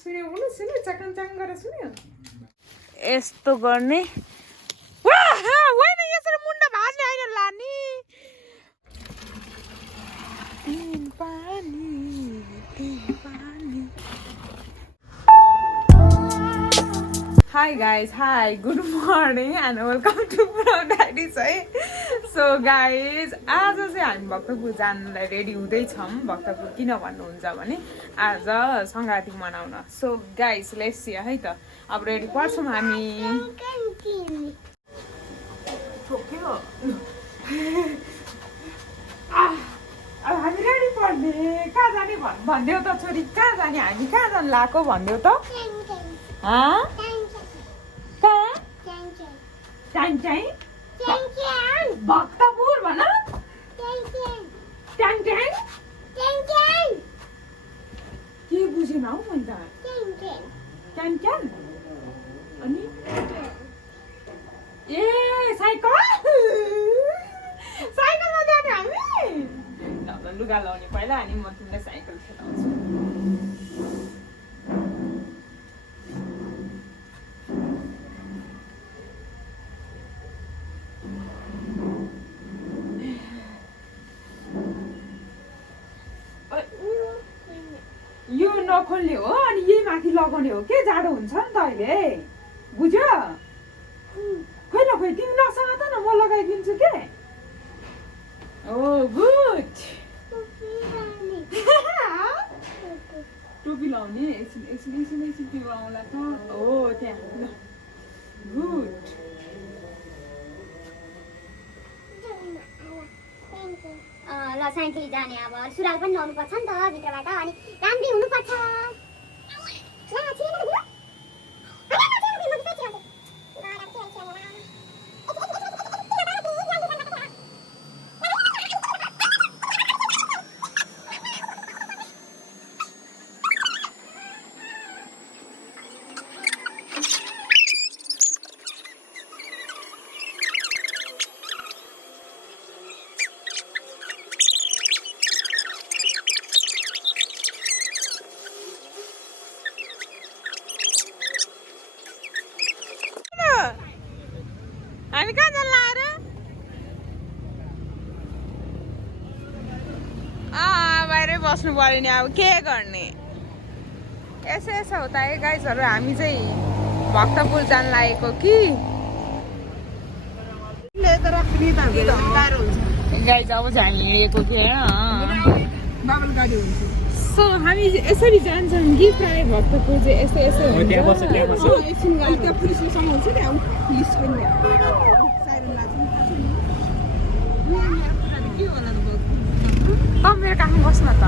सुन्यो बुनु सुन्यो चकनचाङ गरेर सुन्यो यस्तो गर्ने होइन यसरी मुन्डा भाँच्ने होइन लानी तीन पानी Hi guys, hi, good morning and welcome to Pro Diaries है सो गाइज आज चाहिँ हामी भक्तपुर जानलाई रेडी हुँदैछौँ भक्तपुर किन भन्नुहुन्छ भने आज सङ्क्रान्ति मनाउन सो गाइज लेट्स सी है त अब रेडी पर्छौँ हामी अब हामी रेडी पर्ने कहाँ जाने भनिदेऊ त छोरी कहाँ जाने हामी कहाँ जानु लाएको भनिदेऊ त कहाँ भक्तपुर भन के बुझेन हौ मैले त क्यान अनि ए साइकलमा जाने हामी लुगा लाउने पहिला अनि म तिमीलाई साइकल खेलाउँछु यो नखोल्ने हो अनि यही माथि लगाउने हो के जाडो हुन्छ नि त अहिले बुझ्यो खोइ न खोइ तिमी नसँग त न म लगाइदिन्छु के ओ गुड टोपी लाउने एकछिन त्यो आउला त हो त्यहाँ ल गुड ल साइन्सले जाने अब सुरुवाल पनि लाउनु पर्छ नि त भित्रबाट अनि राम्रै हुनुपर्छ हामी कहाँ जानु लाएर बाहिरै बस्नु पर्यो नि अब के गर्ने यसो हो त है गाइजहरू हामी चाहिँ भक्तपुर जान लागेको कि गाइज अब चाहिँ हामी हिँडेको कि सो हामी यसरी जान्छौँ कि प्रायः भक्तपुर चाहिँ यस्तो मेरो काखमा बस्न त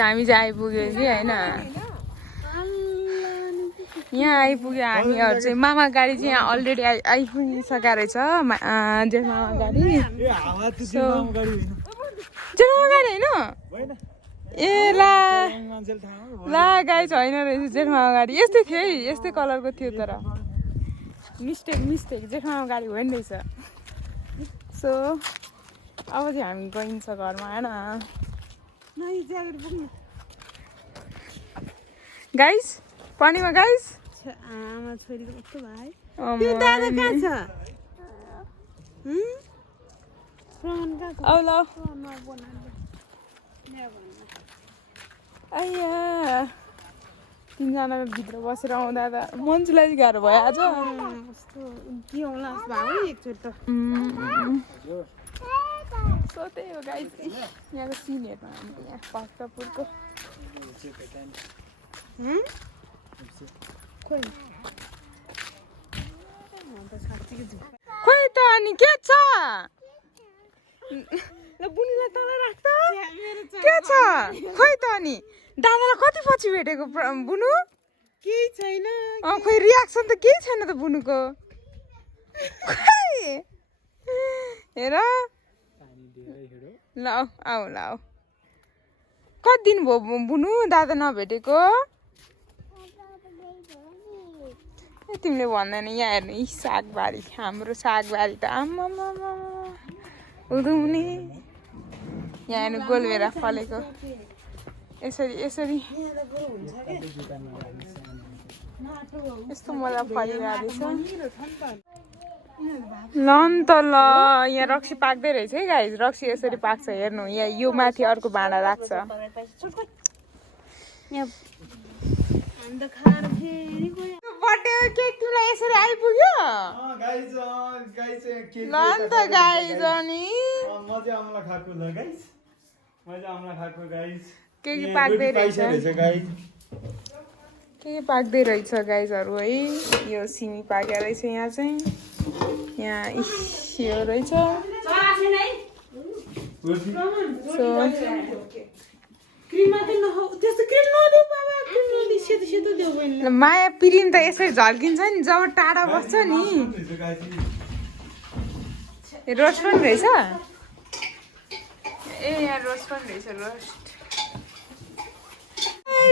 हामी चाहिँ आइपुग्यो कि होइन यहाँ आइपुग्यो हामीहरू चाहिँ मामा गाडी चाहिँ यहाँ अलरेडी आइपुगिसकेको रहेछ जेठमामा गाडी जेठमामा गाडी होइन ए ला गाडी छैन रहेछ जेठमामा गाडी यस्तै थियो है यस्तै कलरको थियो तर मिस्टेक जेठमामा गाडी हो नि रहेछ सो अब चाहिँ हामी गइन्छ घरमा होइन गाइस पानीमा गाइस आमा छोरीको कस्तो भाइ त्यो दादा कहाँ छ औ ल आइया तिनजना भित्र बसेर आउँदा त मन्छेलाई चाहिँ गाह्रो भयो आज के होला भाउ एकचोटि त सो त्यही हो गाइस यहाँको सिनहरू हामी यहाँ भक्तपुरको खोइ त अनि के छ ल बुनीलाई तल राख्छ के छ खोइ त अनि दादालाई कति पछि भेटेको बुनु केही छैन खोइ रियाक्सन त केही छैन त बुनुको हेर ल आऊ कति दिन भयो बुनु दादा नभेटेको तिमीले भन्दैन यहाँ हेर्नु यी सागबारी हाम्रो सागबारी त आम्मामा उधुउने यहाँ हेर्नु गोलभेरा फलेको यसरी यसरी यस्तो मजा फलिरहेको छ ल नि त ल यहाँ रक्सी पाक्दै रहेछ है गाइस रक्सी यसरी पाक्छ हेर्नु यहाँ यो माथि अर्को भाँडा राख्छ बर्थडे केक तिमीलाई यसरी आइपुग्यो ल नि त गाइस अनि के पाक्दै रहेछ के पाक्दै रहेछ गाइसहरू है यो सिमी पाकेर रहेछ यहाँ चाहिँ यहाँ यो रहेछ माया पिरिम त यसरी झल्किन्छ नि जब टाढा बस्छ नि रोस्ट पनि रहेछ ए यहाँ रोस्ट पनि रहेछ रोस्ट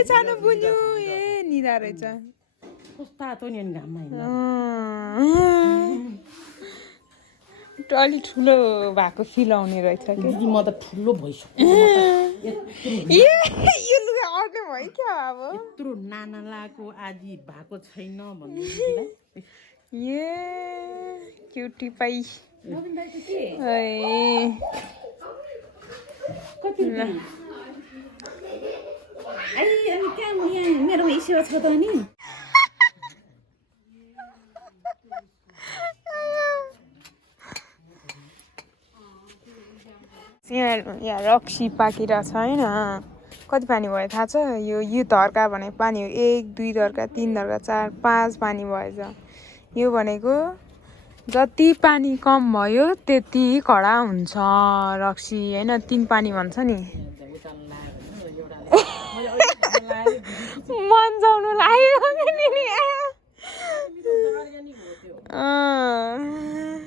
सानो बुझ्यो ए निदा रहेछ अलि ठुलो भएको फिल आउने रहेछ कि म त ठुलो भइसक्यो यो लुगा आउने भयो क्या अब यत्रो नाना लाको आदि भएको छैन भन्ने ए क्युटी पाइ मेरो इस्यु छ त नि यहाँ रक्सी पाकिरहेछ होइन कति पानी भयो थाहा छ यो धर्का भनेको पानी हो 1 2 धर्का 3 धर्का 4 5 पानी भएछ यो भनेको जति पानी कम भयो त्यति कडा हुन्छ रक्सी होइन 3 पानी भन्छ नि मन्जाउनु लाग्यो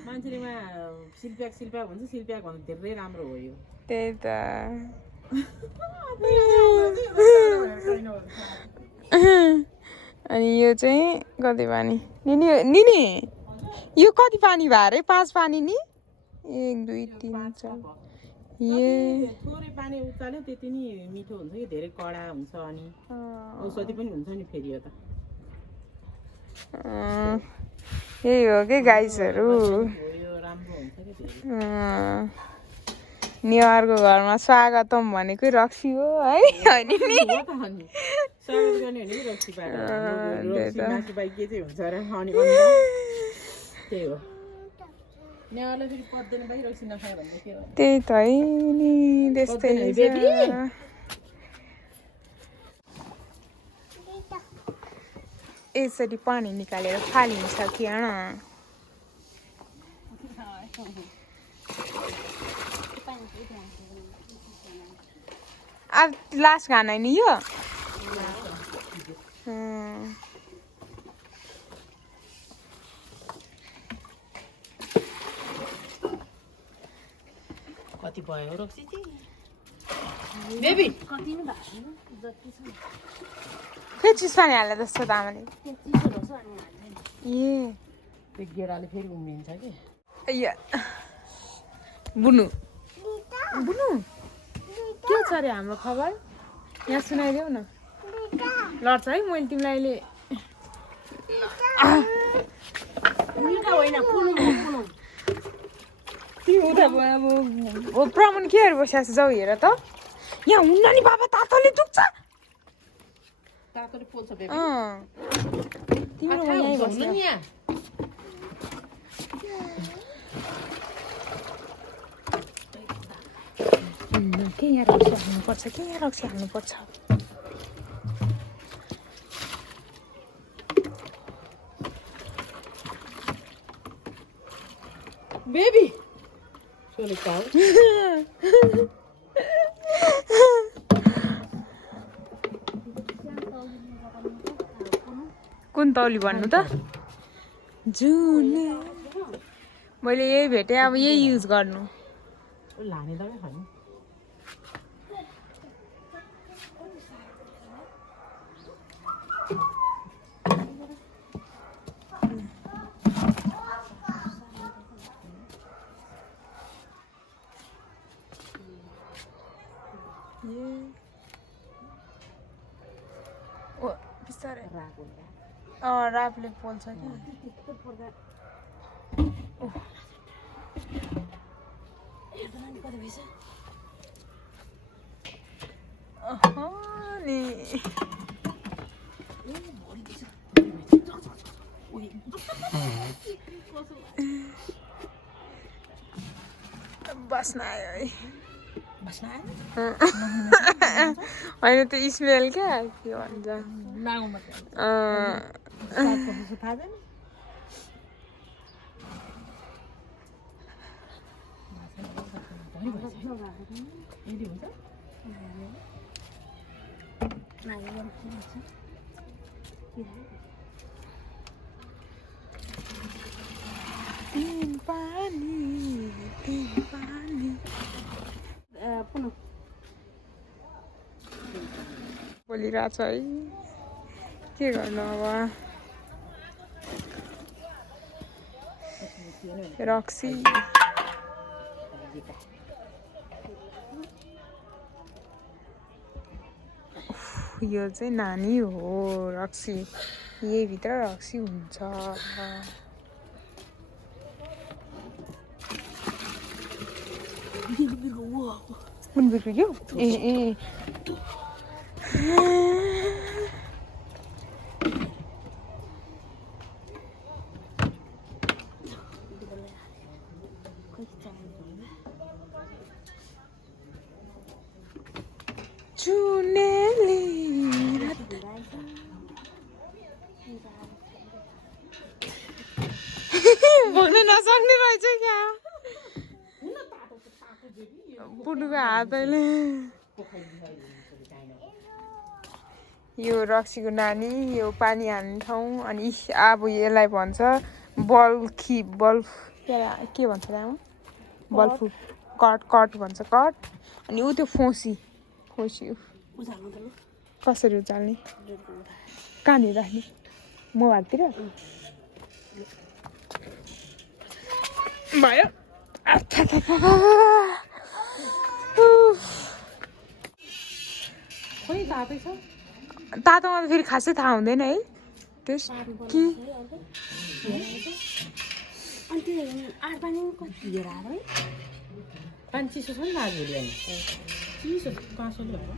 मान्छेमा सिल्प्याक भन्छ सिल्प्याक भन्दा धेरै राम्रो हो यो त्यही त अनि यो चाहिँ कति पानी निनी यो कति पानी भयो अरे 5 पानी नि 1 2 3 4 थोरै पानी उचाल्यो त्यति नि मिठो हुन्छ कि धेरै कडा हुन्छ अनि औषधि पनि हुन्छ नि फेरि यो त यही हो कि गाइसहरू निहारको घरमा स्वागतम भनेकै रक्सी हो है होइन नि स्वागत गर्ने भने रक्सी बाई के चाहिँ हुन्छ र अनि त्यही हो नेवारले फेरि पत्दैन बाई रक्सी नखायो भन्ने के हो त्यही त है नि त्यस्तै यसरी पानी निकालेर फालिन्छ कि अब लास्ट खाना नि यो कति भयो रक्सी बेबी के चिज पानी हाल्दा जस्तो त आमाले ए त्यो गेडाले फेरि उम्रिन्छ कि बुनु के छ अरे हाम्रो खबर यहाँ सुनाइदेऊ न लड्छ है मैले तिमीलाई अहिले अब प्रमाण के हेरेर बसिरहेको छ जाऊ हेर त यहाँ हुन्न नि बाबा तातोले दुख्छ तातोले पोल्छ बेबी तिम्रो यहीँ बस्नु नि यहाँ के यहाँ रक्सी हाल्नुपर्छ के यहाँ रक्सी हाल्नुपर्छ बेबी सोले काउ कुन तौली भन्नु त जुन मैले यही भेटेँ अब यही युज गर्नु लाने दबाई खानु ओ बिस्तारै रापले पोल्छ कि नि बस्न आयो है होइन त्यो स्मेल क्या के भन्छ तीन पानी बोलिरहेछ है के गर्नु अब रक्सी यो चाहिँ नानी हो रक्सी यही भित्र रक्सी हुन्छ कुन बिर्को क्या ए चुनेली बोल्न नसक्ने रहेछ क्या बुढुको हातले यो रक्सीको नानी यो पानी हाल्ने ठाउँ अनि अब यसलाई भन्छ बल्ब के भन्छ आमा बल्ब कट भन्छ कट अनि ऊ त्यो फोसी कसरी उचाल्ने कहाँनिर राख्ने मोबाइलतिर भयो तातोमा त फेरि खासै थाहा हुँदैन है टेस्ट कि पानी चिसो छ नि लाग्यो चिसो काँसोले हो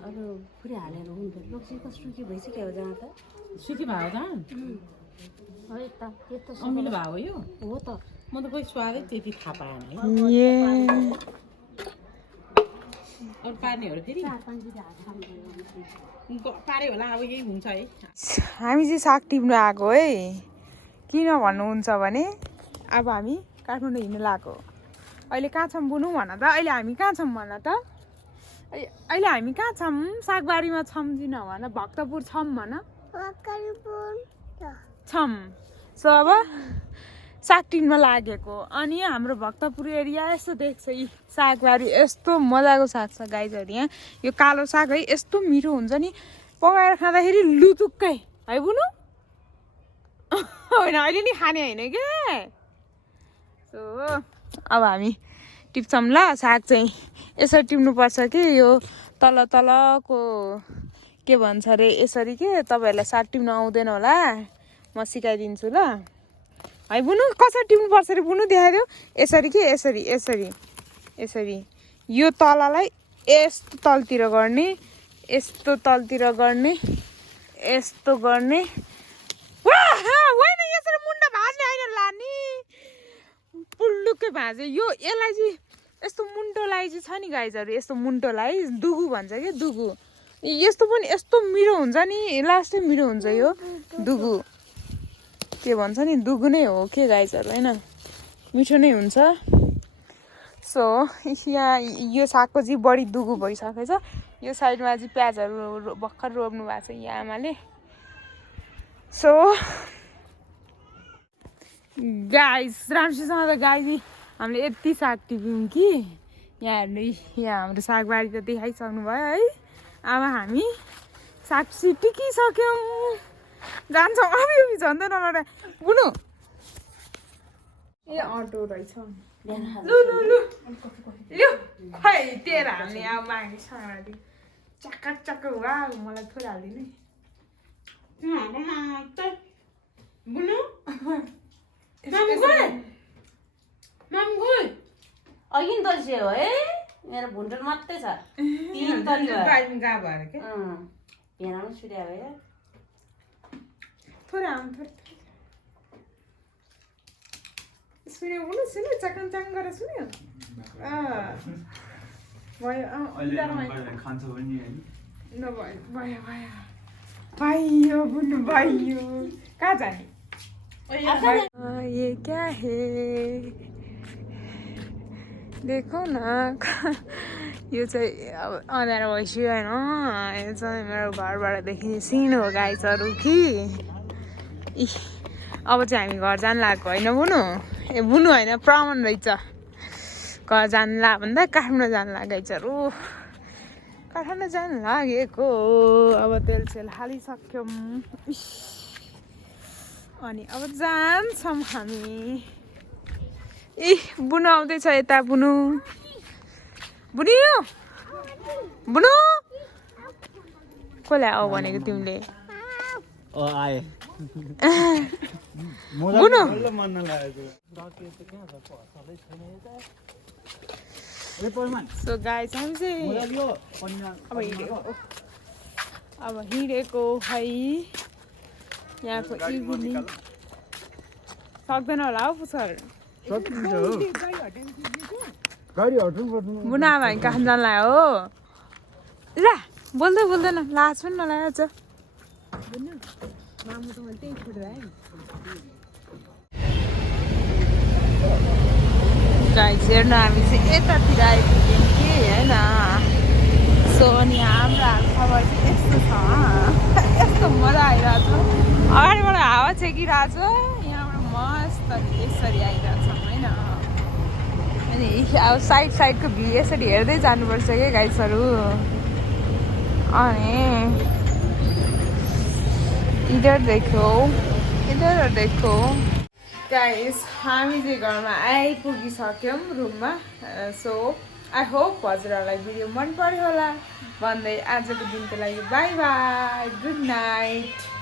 अब पुरै हालेर हुन्छ रक्सी त सुकी भइसक्यो हो जहाँ त सुकी भयो जान है त त्यस्तो अमिलो भयो यो हो त म त कोही स्वादै त्यति थाहा पाएन है अरू पार्नेहरू फेरि पारे होला अब यही हुन्छ है हामी चाहिँ साग टिप्नु आएको है किन भन्नुहुन्छ भने अब हामी काठमाडौँ हिँड्नु लागेको अहिले कहाँ छौँ बुनु भन त अहिले हामी कहाँ छौँ भन त अहिले हामी कहाँ छौँ सागबारीमा छौँ किन भन भक्तपुर छौँ भन छौँ सो अब साग टिप्न लागेको अनि हाम्रो भक्तपुर एरिया यस्तो देख्छ यी सागबारी यस्तो मजाको साग छ गाईहरू यहाँ यो कालो साग है यस्तो मिठो हुन्छ नि पकाएर खाँदाखेरि लुतुक्कै है बुनु होइन अहिले नि खाने होइन क्या सो अब हामी टिप्छौँ ल साग चाहिँ यसरी टिप्नुपर्छ कि यो तलको के भन्छ अरे यसरी के तपाईँहरूलाई साग टिप्न आउँदैन होला म सिकाइदिन्छु ल है बुनु कसरी टिप्नुपर्छ अरे बुनु देखाइदेऊ यसरी कि यसरी यो तललाई यस्तो तलतिर गर्ने यस्तो तलतिर गर्ने यस्तो गर्ने होइन यसरी मुन्टा भाँच्ने होइन लाने पुल्लुकै भाँचे यसलाई चाहिँ यस्तो मुन्टोलाई चाहिँ छ नि गाईजहरू यस्तो मुन्टोलाई दुगु भन्छ क्या दुगु यस्तो पनि यस्तो मिठो हुन्छ नि लास्टै मिठो हुन्छ यो दुगु के भन्छ नि दुगु नै हो के गाईजहरू होइन मिठो नै हुन्छ सो यहाँ यो सागको चाहिँ बढी दुगु भइसकेको छ यो साइडमा चाहिँ प्याजहरू भर्खर रोप्नु भएको छ यहाँ आमाले सो गाइस राम्रोसँग त गाई हामीले यति साग टिप्यौँ कि यहाँ हेर्नु यहाँ हाम्रो सागबारी त देखाइसक्नु भयो है अब हामी साक्षी टिकिसक्यौँ जान्छौँ अबि झन्दै नलडा बुनु ए अटो रहेछ लु लु लु लु खै तेरो हाल्ने अब मागिसँग चक्का चक्का वा मलाई थोरै हालिदिनु बुनु अघि नि तर्से हो है मेरो भुन्टन मात्रै छ 3 तली भयो गा भएर के भेनामा सुर्या भयो थोरै आउँ थोरै सुन्यो बुनु सुन्यो चकन चाङ गरेर सुन्यो भयो खान्छ पनि होइन नभयो भयो भयो भयो बुनु भयो कहाँ जाने ये क्या है देखो न यो चाहिँ अब अँध्यारो भइसक्यो होइन यो चाहिँ मेरो घरबाट देखिने सिन हो गाइसहरू कि अब चाहिँ हामी घर जानु लागेको होइन बुनु ए बुनु होइन प्रमाण रहेछ घर जानु ला भन्दा काठमाडौँ जानु लागेछहरू काठमाडौँ जानु लागेको अब तेल सेल हालिसक्यौँ अनि अब जान्छौँ हामी ए बुनु आउँदैछ यता बुनु बुनियो बुनु कसलाई आऊ भनेको तिमीले आए बुनु सो गाइस हामी चाहिँ अब हिँडेको है यहाँको इभिनिङ सक्दैन होला हौ पुसर बुना आमा कहाँ जानु लाग्यो हो ला बोल्दै बोल्दैन लाज पनि नलागेको छ गाइस हेर्नु हामी चाहिँ यतातिर आइपुग्यौँ कि होइन सो अनि हाम्रो हालखबर चाहिँ यस्तो छ यस्तो मजा आइरहेछ अगाडिबाट हावा छेकिरहेछ यहाँबाट मस्त यसरी आइरहेछ होइन अनि अब साइडको भ्यू यसरी हेर्दै जानुपर्छ क्या गाइसहरू अनि इधर देखो गाइस हामी चाहिँ घरमा आइपुगिसक्यौँ रुममा सो आई होप हजुरहरूलाई भिडियो मन पर्यो होला भन्दै आजको दिनको लागि बाई बाई गुड नाइट